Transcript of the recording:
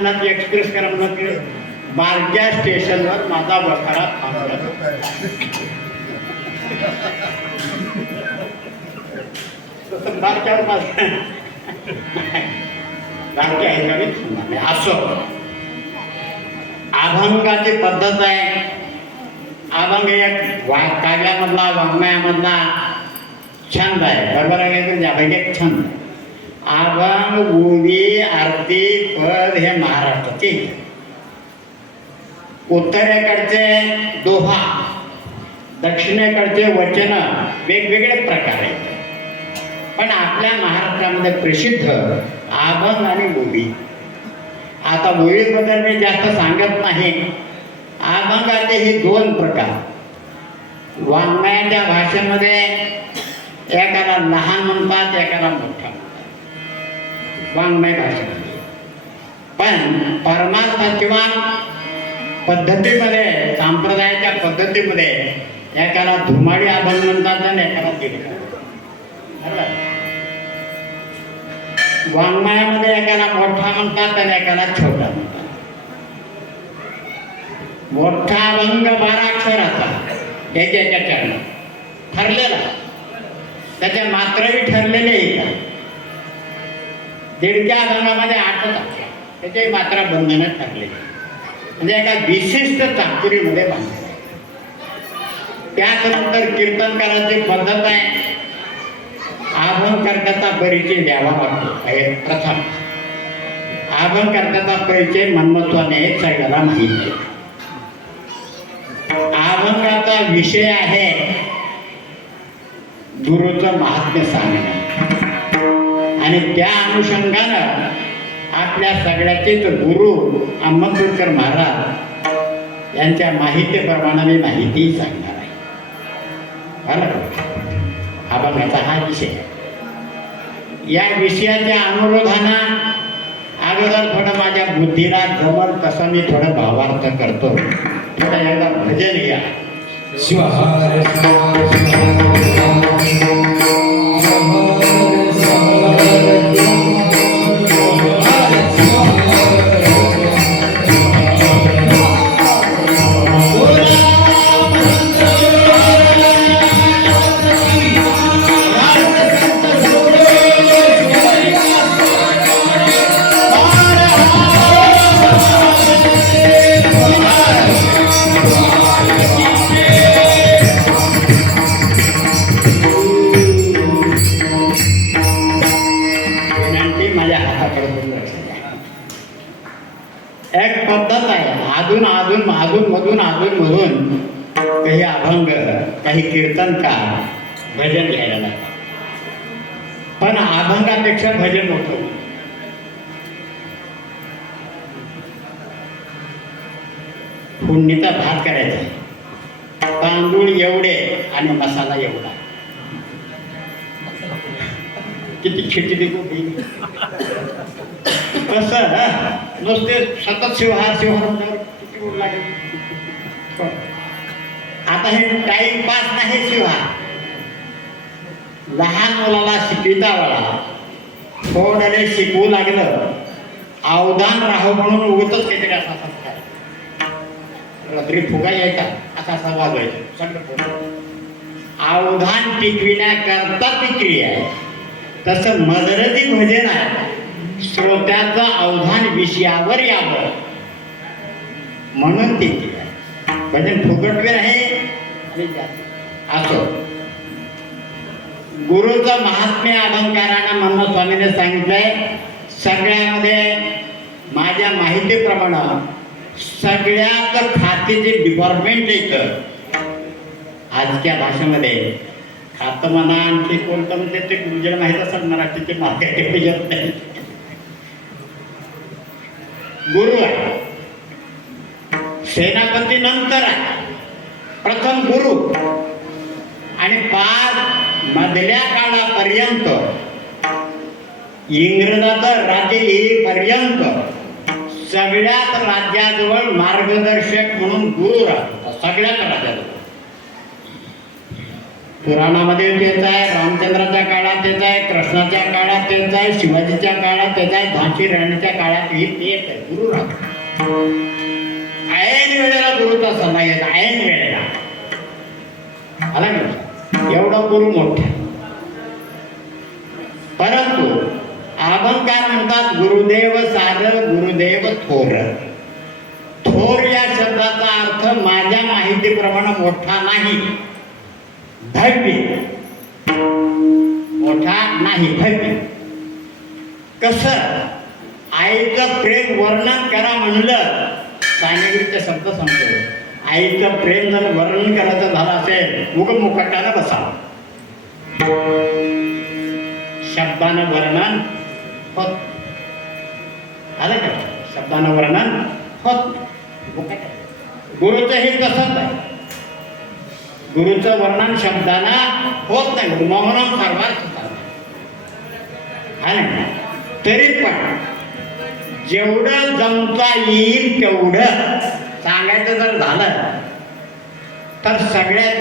म्हणत एक्सप्रेस करा म्हणत की बारक्या स्टेशनवर माझा वखारा थांबला तसं बारक्यावर माझं बारके आहे का अभंगाची पद्धत आहे. अभंग एक वा काव्यामधला वाङ्मयामधला छंद आहे. बरोबर आहे का त्यापैकी म्हणजे एक छंद. आहे आभंग ओवी आरती पद हे महाराष्ट्राचे. उत्तरेकडचे दोहा दक्षिणेकडचे वचन वेगवेगळे प्रकार आहेत. पण आपल्या महाराष्ट्रामध्ये प्रसिद्ध आभंग आणि ओवी आता ओळीबद्दल मी जास्त सांगत नाही. आभंगाचे हे दोन प्रकार. वाङ्मयाच्या भाषेमध्ये एकाला लहान म्हणतात एकाला मोठा म्हणतात. वाङ्मय भाषा पण परमार्थ किंवा पद्धतीमध्ये संप्रदायाच्या पद्धतीमध्ये एकाला धुमाडी अभंग म्हणतात आणि एकाला दीर्घ वाङ्मयामध्ये एकाला मोठा म्हणतात आणि एकाला छोटा म्हणतात. मोठा अभंग बारा अक्षराचा एक याच्या ठरलेला. त्याच्या मात्रही ठरलेले का? दीडक्या धरणामध्ये आठ अक्षर त्याच्याही मात्रा बंधनात ठरलेली म्हणजे एका विशिष्ट चातुरीमध्ये बांधले. आहे त्याच्यानंतर कीर्तनकाराची पद्धत आहे. अभंग करण्याचा परिचय द्यावा लागतो. हे प्रथम. अभंग करण्याचा परिचय मनमत्वाने सगळ्याला माहिती आहे. आभंगाचा विषय आहे गुरुचं महात्म्य सांगणे. आणि त्या अनुषंगानं आपल्या सगळ्याचेच गुरु अहमदपूरकर महाराज यांच्या माहितीप्रमाणे मी माहिती सांगणार आहे. झालं अभंगाचा हा विषय. या विषयाच्या अनुरोधानं अगोदर थोडं माझ्या बुद्धीला जमल तसं मी थोडं भावार्थ करतो. थोडं एकदा भजन घ्या. शिवहार अजून मधून काही अभंग काही कीर्तनकार भजन घ्यायला लागतात पण अभंगापेक्षा भजन मोठं फोडणीचा भात करायचा. तांदूळ एवढे आणि मसाला एवढा. किती खिचडी होती तसं नुसते सतत शिवहार शिवहार किती लागेल? आता हे टाइमपास नाही शिवा. लहान मुलाला शिकिता वळा थोडले शिकवू लागलं अवधान राहो म्हणून उगतच काहीतरी असा असा रात्री फुगा यायचा असा संवाद व्हायचा अवधान टिकविण्याकरता ती क्रिया आहे. तसं मदरती भजन आहे. श्रोत्याचं अवधान विषयावर यावं. म्हणून ती क्रिया. भजन फुकट आहे. आणि असो. गुरुचं महात्म्य अलंकारानं म्हणून स्वामीने सांगितलंय सगळ्यामध्ये माझ्या माहितीप्रमाणे सगळ्यात खातेचे डिपार्टमेंट येतं आजच्या भाषेमध्ये खातं म्हणा आणखी कोणतं म्हणजे ते गुरुजन माहीत असेल मराठीचे मार्केट नाही. गुरु आहे. सेनापती नंतर आहे. प्रथम गुरु. आणि पाच मधल्या काळापर्यंत इंग्रजाचं राज्य येईपर्यंत सगळ्याच राज्याजवळ मार्गदर्शक म्हणून गुरु राहतो. सगळ्यात राज्याजवळ. पुराणामध्ये तेच आहे रामचंद्राच्या काळात तेच आहे कृष्णाच्या काळात तेच आहे शिवाजीच्या काळात तेच आहे झाशी राणीच्या काळात हे तेच आहे. गुरु राहतो. ऐन वेळेला गुरुचा सल्ला येत ऐन वेळेला. आला ना एवढा गुरु मोठा. परंतु अभंकार म्हणतात? गुरुदेव सार गुरुदेव थोर. थोर या शब्दाचा अर्थ माझ्या माहितीप्रमाणे मोठा नाही. भव्य. मोठा नाही भव्य. कस? आईचं प्रेम वर्णन करा म्हणलं सानेगरीचा शब्द सांगतो. आईचं प्रेम जर वर्णन करायचं झालं असेल उग मुखटानं बसावं शब्दानं वर्णन होत. आलं का? शब्दानं वर्णन होत. गुरुचं हे तसंच आहे. गुरुचं वर्णन शब्दांना होत नाही. मौनम सर्वार्थ हा ना? तरी पण जेवढं जमता येईल तेवढं. सांगायचं जर झालं तर सगळ्यात